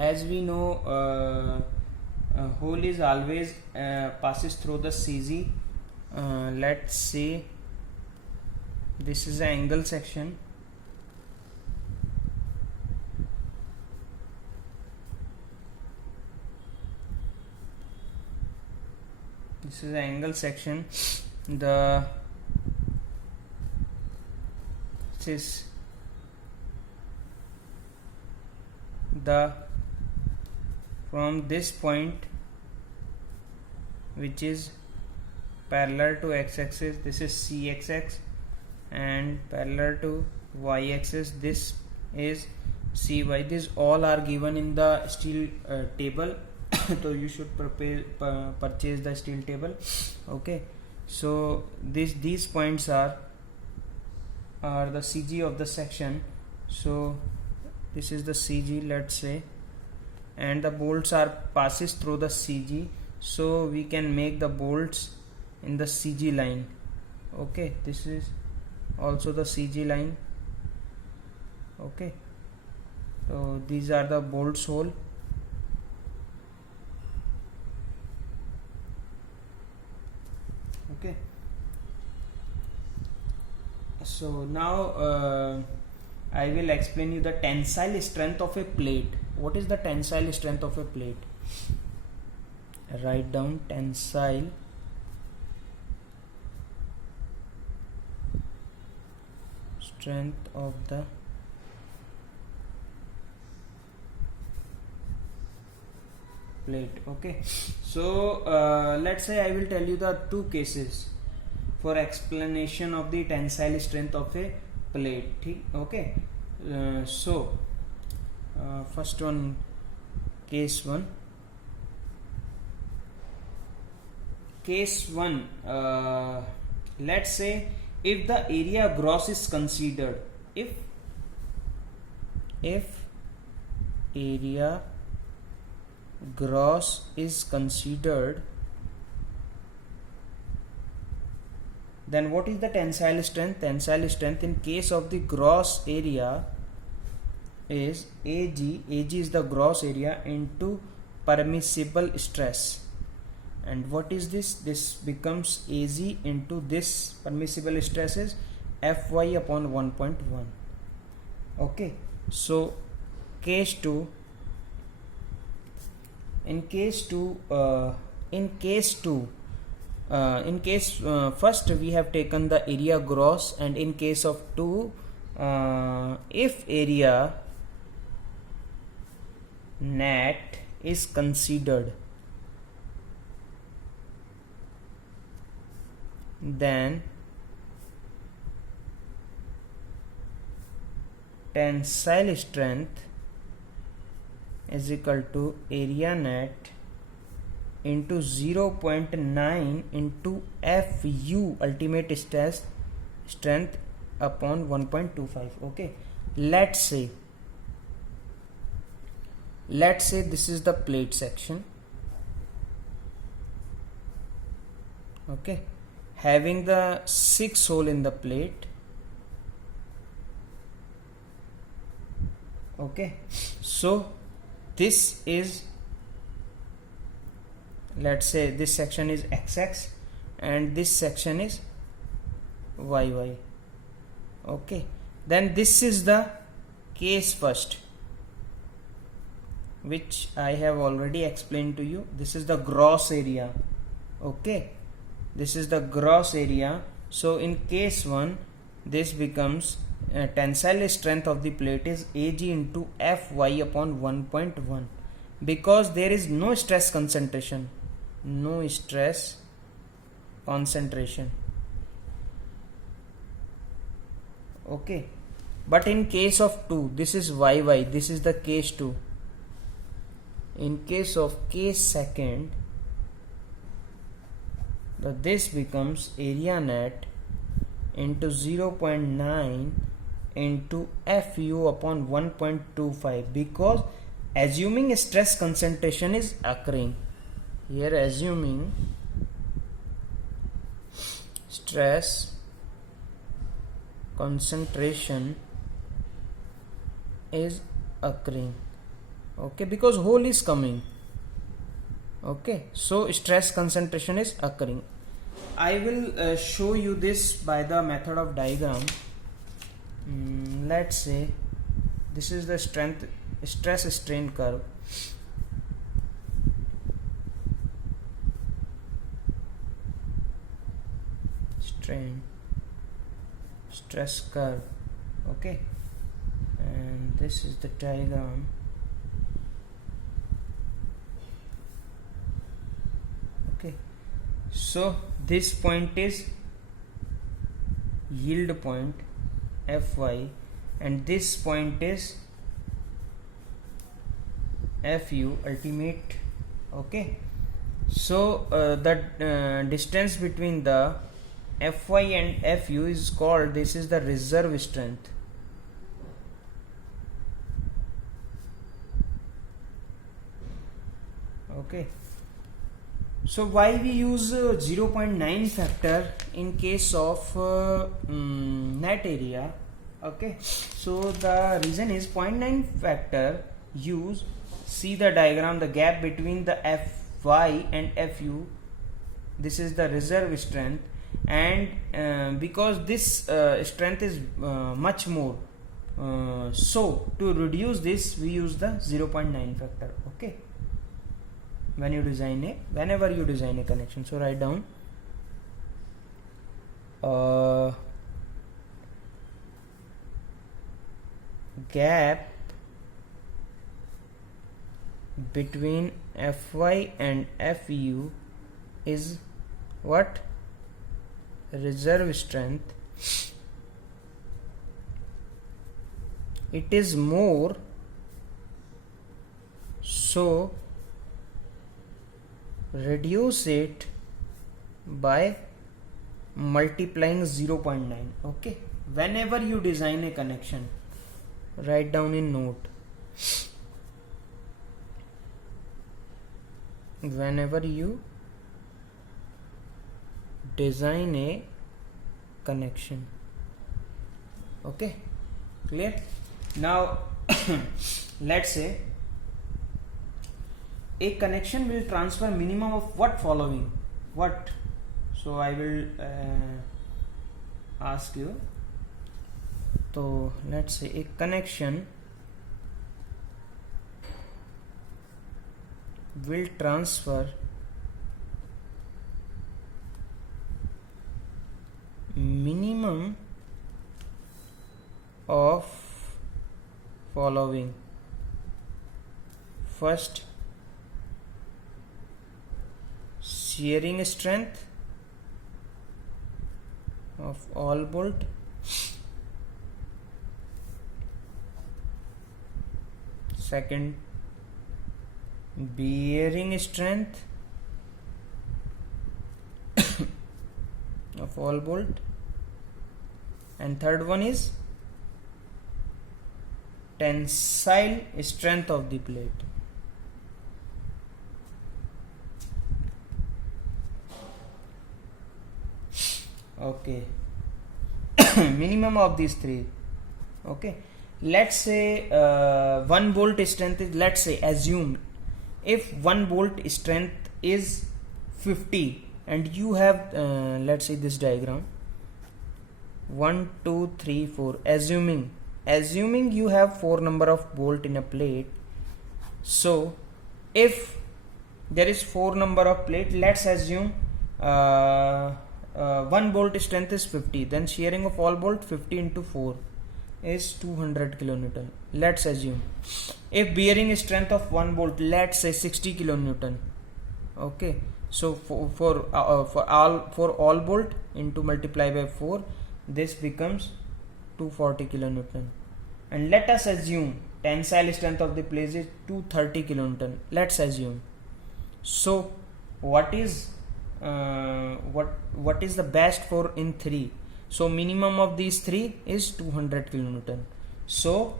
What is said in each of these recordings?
as we know, hole is always passes through the CG. Let's say this is the angle section. This is the angle section. From this point, which is parallel to x-axis, this is c-axis, and parallel to y-axis, this is cy. These all are given in the steel table. So you should purchase the steel table. Okay, so these points are the CG of the section. So this is the CG, let's say, and the bolts are passes through the CG, so we can make the bolts in the CG line. Okay, this is also the CG line. Okay, so these are the bolts hole. Okay, so now I will explain you the tensile strength of a plate. What is the tensile strength of a plate? Write down tensile strength of the plate. Okay, so let's say I will tell you the two cases for explanation of the tensile strength of a plate. Okay, so first one, case 1. Let's say if the area gross is considered, if area gross is considered, then what is the tensile strength? Tensile strength in case of the gross area is AG. AG is the gross area into permissible stress. And what is this? This becomes AZ into this permissible stress is Fy upon 1.1. Okay, so case 2. In case first we have taken the area gross, and in case of 2, if area net is considered, then tensile strength is equal to area net into 0.9 into Fu ultimate strength upon 1.25. Okay, let's say this is the plate section. Okay, having the 6 hole in the plate. Okay, so this is, let's say this section is XX and this section is YY. Okay, then this is the case first, which I have already explained to you. This is the gross area. Okay, this is the gross area. So in case 1, this becomes tensile strength of the plate is Ag into Fy upon 1.1, because there is no stress concentration. Okay, but in case of 2, this is YY, this is the case 2. In case of case second, this becomes area net into 0.9 into Fu upon 1.25, because assuming stress concentration is occurring here, assuming stress concentration is occurring. okay, because hole is coming. Okay, so stress concentration is occurring. I will show you this by the method of diagram. Let's say this is the stress strain curve. Stress curve, okay, and this is the diagram. Okay, so this point is yield point Fy, and this point is Fu, ultimate. Okay, so the distance between the Fy and Fu is called, this is the reserve strength. Okay, so why we use 0.9 factor in case of net area? Okay, so the reason is 0.9 factor use, see the diagram, the gap between the Fy and Fu, this is the reserve strength, and because this strength is much more, so to reduce this we use the 0.9 factor. Okay, whenever you design a connection, so write down gap between Fy and Fu is what? Reserve strength. It is more, so reduce it by multiplying 0.9. okay, whenever you design a connection, write down in note, whenever you design a connection. Okay, clear? Now let's say a connection will transfer minimum of what following? What? So I will ask you. So let's say a connection will transfer minimum of following. First, shearing strength of all bolt. Second, bearing strength of all bolt, and third one is tensile strength of the plate. Okay, minimum of these three. Okay, let's say 1 bolt strength is, let's say assume if 1 bolt strength is 50 and you have let's say this diagram 1 2 3 4, assuming you have 4 number of bolt in a plate. So if there is 4 number of plate, let's assume 1 bolt strength is 50, then shearing of all bolt 50 into 4 is 200 kilonewton. Let's assume if bearing strength of 1 bolt, let's say 60 kilonewton. Okay, so for all bolt into multiply by 4, this becomes 240 kilonewton. And let us assume tensile strength of the plate is 230 kilonewton. Let's assume. So what is the best for in 3? So minimum of these 3 is 200 kilonewton. So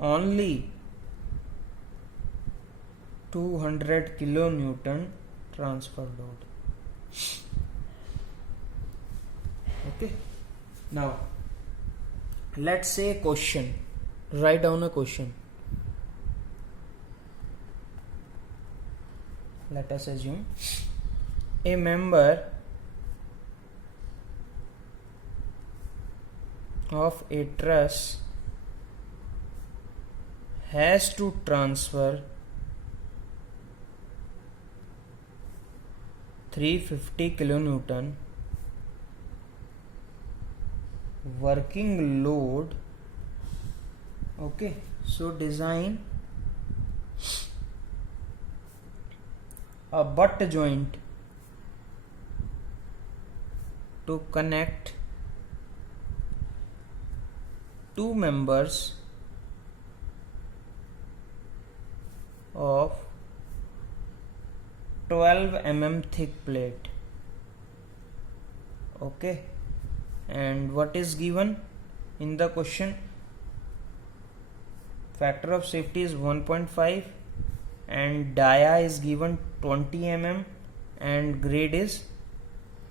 only 200 kilonewton transfer load. Okay, now let's say a question. Write down a question. let us assume a member of a truss has to transfer 350 kilonewton working load. Okay, so design a butt joint to connect two members of 12 mm thick plate. Okay, and what is given in the question? Factor of safety is 1.5 and dia is given 20 mm and grade is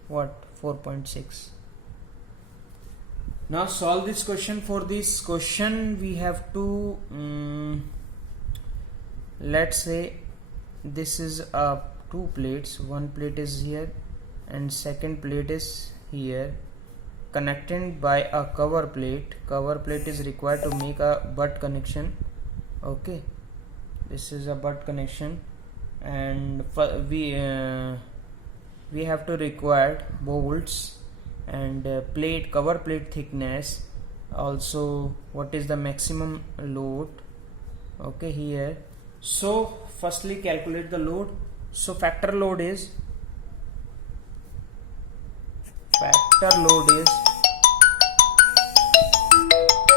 what, 4.6. Now solve this question. For this question we have to let's say this is two plates, one plate is here and second plate is here, connected by a cover plate. Cover plate is required to make a butt connection. Okay, this is a butt connection, and we have to require bolts and plate, cover plate thickness, also what is the maximum load. Okay, here. So firstly calculate the load. So factor load is